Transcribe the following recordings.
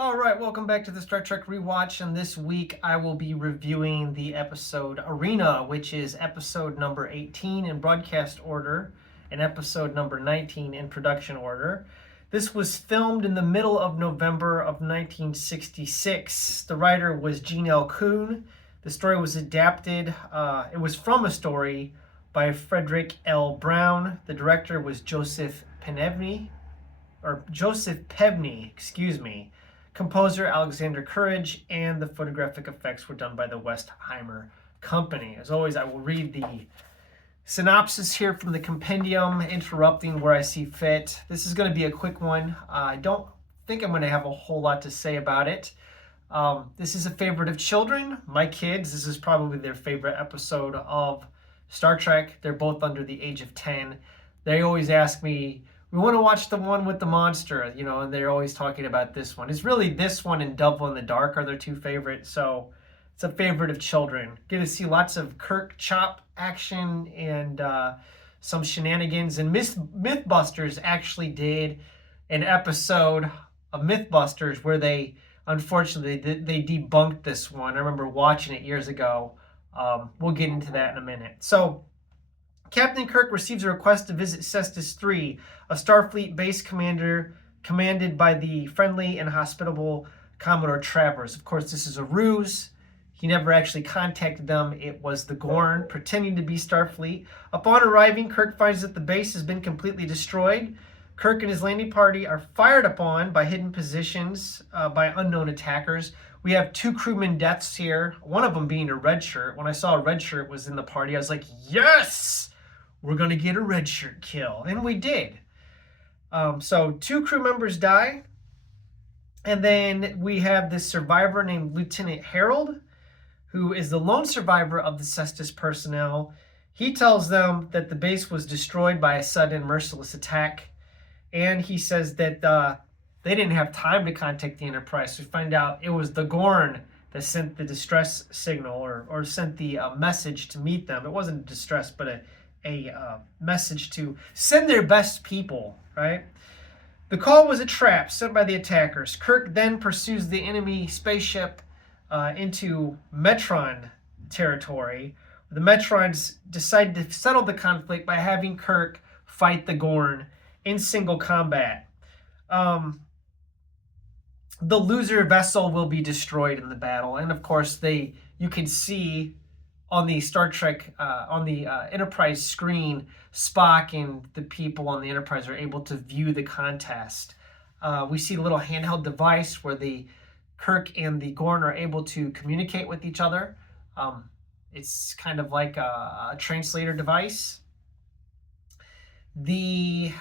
All right, welcome back to the Star Trek Rewatch, and this week I will be reviewing the episode Arena, which is episode number 18 in broadcast order and episode number 19 in production order. This was filmed in the middle of November of 1966. The writer was Gene L. Kuhn. The story was adapted, it was from a story by Frederick L. Brown. The director was Joseph Pevney, excuse me. Composer Alexander Courage, and the photographic effects were done by the Westheimer Company. As always, I will read the synopsis here from the compendium, interrupting where I see fit. This is going to be a quick one. I don't think I'm going to have a whole lot to say about it. This is a favorite of children, my kids. This is probably their favorite episode of Star Trek. They're both under the age of 10. They always ask me, we want to watch the one with the monster, and they're always talking about this one. It's really this one and Double in the Dark are their two favorites, so it's a favorite of children. Get to see lots of Kirk chop action and some shenanigans. And Mythbusters actually did an episode of Mythbusters where they, unfortunately, they debunked this one. I remember watching it years ago. We'll get into that in a minute. So, Captain Kirk receives a request to visit Cestus 3, a Starfleet base commanded by the friendly and hospitable Commodore Travers. Of course, this is a ruse. He never actually contacted them. It was the Gorn pretending to be Starfleet. Upon arriving, Kirk finds that the base has been completely destroyed. Kirk and his landing party are fired upon by hidden positions by unknown attackers. We have two crewmen deaths here, one of them being a red shirt. When I saw a red shirt was in the party, I was like, yes! We're going to get a red shirt kill. And we did. So two crew members die. And then we have this survivor named Lieutenant Harold, who is the lone survivor of the Cestus personnel. He tells them that the base was destroyed by a sudden merciless attack. And he says that they didn't have time to contact the Enterprise. We find out it was the Gorn that sent the distress signal or sent the message to meet them. It wasn't a distress, but a message to send their best people, right? The call was a trap set by the attackers. Kirk then pursues the enemy spaceship into Metron territory. The Metrons decide to settle the conflict by having Kirk fight the Gorn in single combat. The loser vessel will be destroyed in the battle, and of course you can see on the Star Trek, on the Enterprise screen, Spock and the people on the Enterprise are able to view the contest. We see a little handheld device where the Kirk and the Gorn are able to communicate with each other. It's kind of like a translator device. It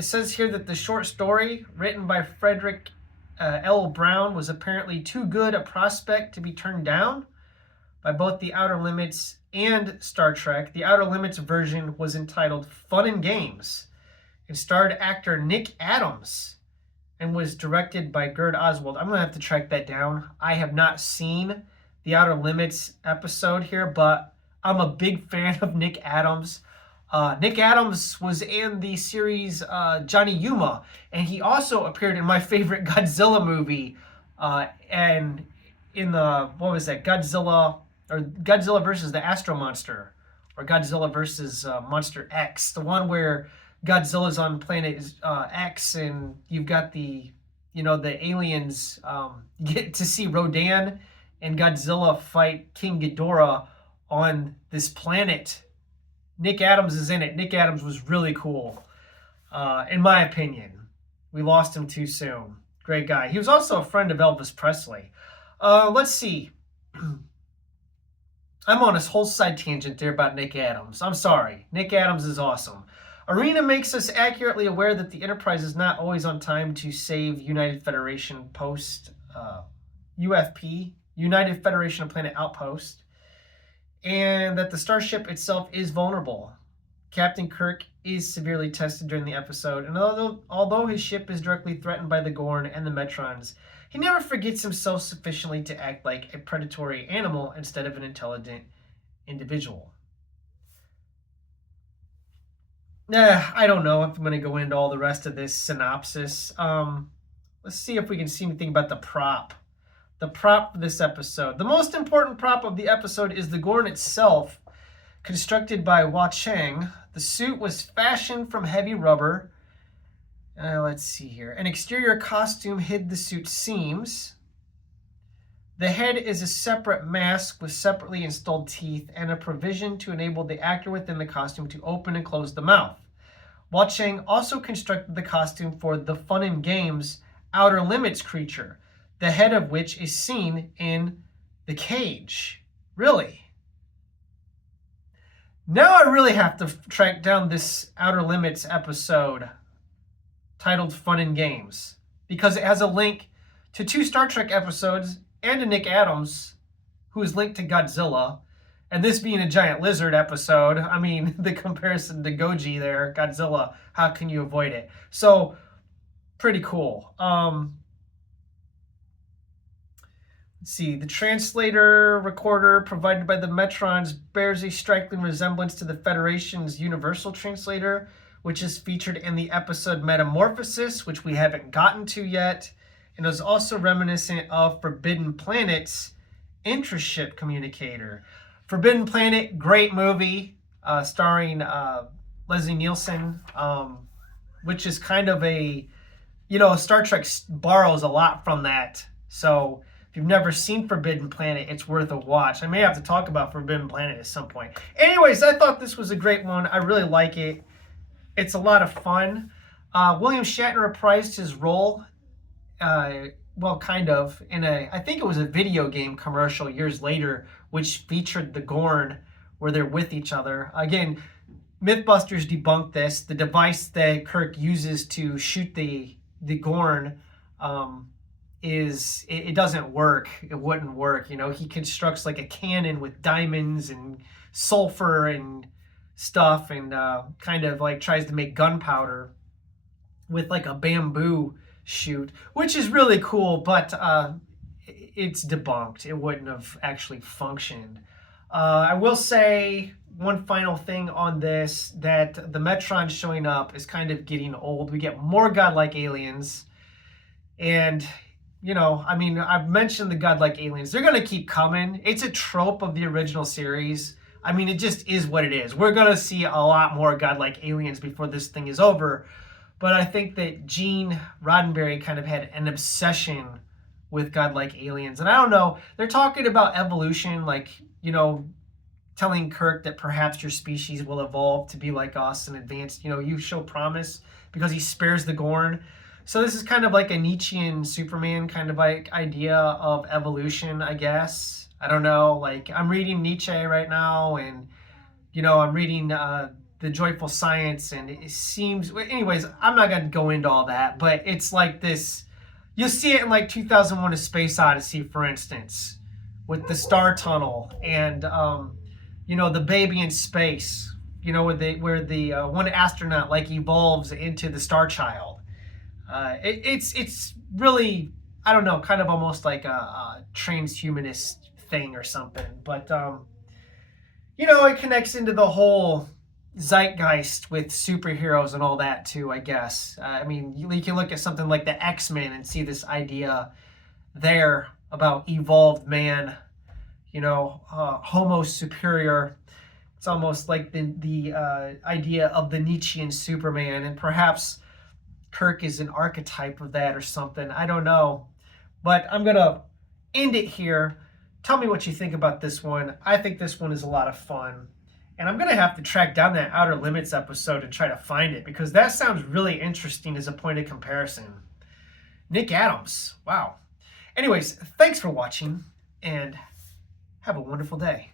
says here that the short story written by Frederick L. Brown was apparently too good a prospect to be turned down by both The Outer Limits and Star Trek. The Outer Limits version was entitled Fun and Games and starred actor Nick Adams and was directed by Gerd Oswald. I'm going to have to track that down. I have not seen the Outer Limits episode here, but I'm a big fan of Nick Adams. Nick Adams was in the series Johnny Yuma, and he also appeared in my favorite Godzilla movie, and in the, what was that, Godzilla versus the Astro Monster, or Godzilla versus Monster X, the one where Godzilla's on planet X, and you've got the aliens. You get to see Rodan and Godzilla fight King Ghidorah on this planet. Nick Adams is in it. Nick Adams was really cool, in my opinion. We lost him too soon. Great guy. He was also a friend of Elvis Presley. Let's see. I'm on a whole side tangent there about Nick Adams. I'm sorry. Nick Adams is awesome. Arena makes us accurately aware that the Enterprise is not always on time to save United Federation Post, UFP, United Federation of Planet Outpost, and that the starship itself is vulnerable. Captain Kirk is severely tested during the episode, and although his ship is directly threatened by the Gorn and the Metrons, he never forgets himself sufficiently to act like a predatory animal instead of an intelligent individual. I don't know if I'm going to go into all the rest of this synopsis. let's see if we can see anything about the prop. The prop for this episode. The most important prop of the episode is the Gorn itself, constructed by Hua Cheng. The suit was fashioned from heavy rubber. Let's see here. An exterior costume hid the suit's seams. The head is a separate mask with separately installed teeth and a provision to enable the actor within the costume to open and close the mouth. Hua Cheng also constructed the costume for the Fun and Games Outer Limits creature, the head of which is seen in the cage. Really? Now I really have to track down this Outer Limits episode titled Fun and Games, because it has a link to 2 Star Trek episodes and to Nick Adams, who is linked to Godzilla. And this being a giant lizard episode, I mean, the comparison to Goji there, Godzilla, how can you avoid it? So, pretty cool. Let's see, the translator recorder provided by the Metrons bears a striking resemblance to the Federation's Universal Translator, which is featured in the episode Metamorphosis, which we haven't gotten to yet, and is also reminiscent of Forbidden Planet's Intraship Communicator. Forbidden Planet, great movie, starring Leslie Nielsen, which is kind of a, Star Trek borrows a lot from that. So if you've never seen Forbidden Planet, it's worth a watch. I may have to talk about Forbidden Planet at some point. Anyways, I thought this was a great one. I really like it. It's a lot of fun. William Shatner reprised his role, kind of, in I think it was a video game commercial years later, which featured the Gorn, where they're with each other. Again, Mythbusters debunked this. The device that Kirk uses to shoot the Gorn it doesn't work. It wouldn't work. He constructs like a cannon with diamonds and sulfur and stuff, and kind of like tries to make gunpowder with like a bamboo shoot, which is really cool, but it's debunked. It wouldn't have actually functioned. I will say one final thing on this, that the Metron showing up is kind of getting old. We get more godlike aliens, and I've mentioned the godlike aliens. They're going to keep coming. It's a trope of the original series. It just is what it is. We're going to see a lot more godlike aliens before this thing is over. But I think that Gene Roddenberry kind of had an obsession with godlike aliens. And I don't know, they're talking about evolution, telling Kirk that perhaps your species will evolve to be like us and advance. You show promise, because he spares the Gorn. So this is kind of like a Nietzschean Superman kind of like idea of evolution, I guess. I don't know, I'm reading Nietzsche right now, and, I'm reading The Joyful Science, and it seems, anyways, I'm not going to go into all that, but it's like this, you'll see it in 2001: A Space Odyssey, for instance, with the Star Tunnel, and, the baby in space, where the one astronaut, evolves into the Star Child. It's really, I don't know, kind of almost like a transhumanist thing or something, but it connects into the whole zeitgeist with superheroes and all that too, I guess. You can look at something like the X-Men and see this idea there about evolved man, homo superior. It's almost like the idea of the Nietzschean Superman, and perhaps Kirk is an archetype of that or something. I don't know, but I'm gonna end it here. Tell me what you think about this one. I think this one is a lot of fun. And I'm going to have to track down that Outer Limits episode and try to find it, because that sounds really interesting as a point of comparison. Nick Adams. Wow. Anyways, thanks for watching, and have a wonderful day.